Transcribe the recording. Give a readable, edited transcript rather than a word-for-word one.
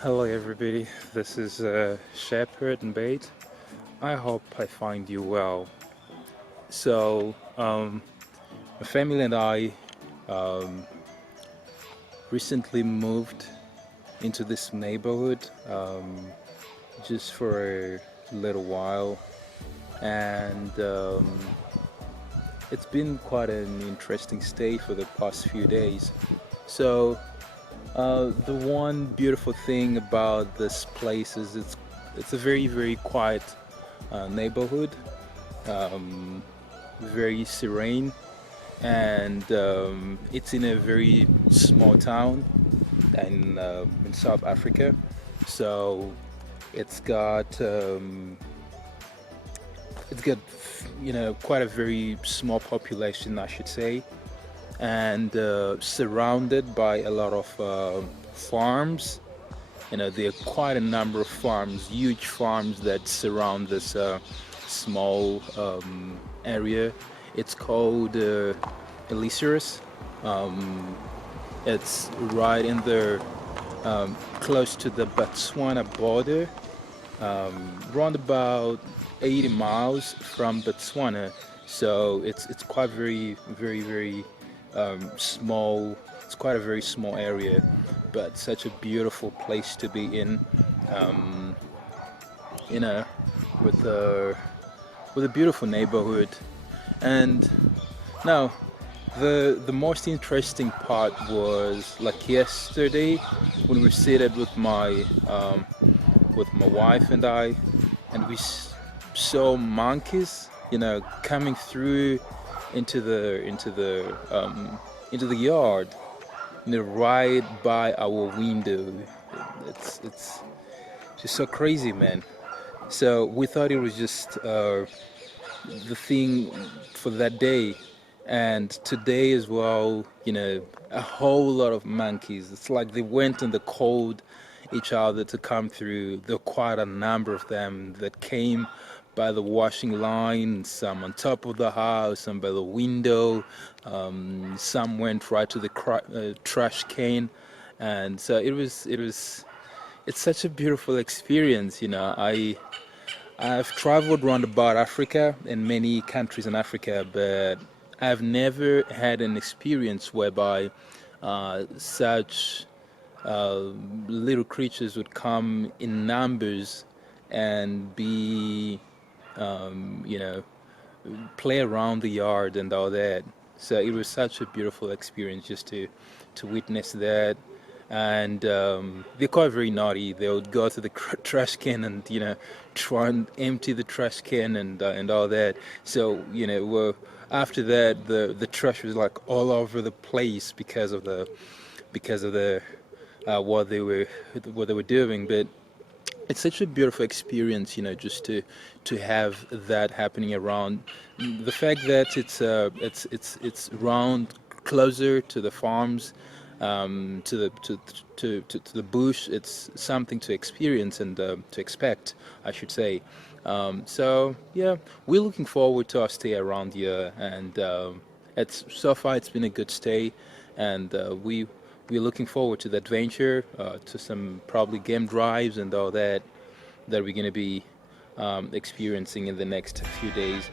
Hello everybody, this is Shepherd and Bait. I hope I find you well. My family and I um, recently moved into this neighborhood just for a little while, and it's been quite an interesting stay for the past few days. So, the one beautiful thing about this place is it's a very quiet neighborhood, um, very serene, and it's in a very small town in South Africa. So it's got um, it's got quite a very small population, I should say, and surrounded by a lot of farms. There are quite a number of farms, huge farms that surround this small area. It's called Ellisras. Um, it's right in the close to the Botswana border, around about 80 miles from Botswana. So it's quite very small. It's quite a very small area, but such a beautiful place to be in. Um, you know, with a beautiful neighborhood. And now, the most interesting part was like yesterday when we seated with my wife and I, and we saw monkeys, coming through into the yard, right by our window. It's just so crazy, man. So we thought it was just the thing for that day, and today as well. A whole lot of monkeys. It's like they went and they called each other to come through. There were quite a number of them that came by the washing line, some on top of the house, some by the window, some went right to the trash can, and so it's such a beautiful experience. I've traveled around about Africa in many countries in Africa, but I've never had an experience whereby such uh, little creatures would come in numbers and be, um, you know, play around the yard and all that. So it was such a beautiful experience just to witness that. And they're quite very naughty. They would go to the trash can and try and empty the trash can and all that. So after that the trash was like all over the place because of the what they were doing. But it's such a beautiful experience, just to have that happening around. The fact that it's around closer to the farms, to the bush. It's something to experience and to expect, I should say. So yeah, we're looking forward to our stay around here, and it's so far it's been a good stay, and we're looking forward to the adventure, to some probably game drives and all that we're going to be experiencing in the next few days.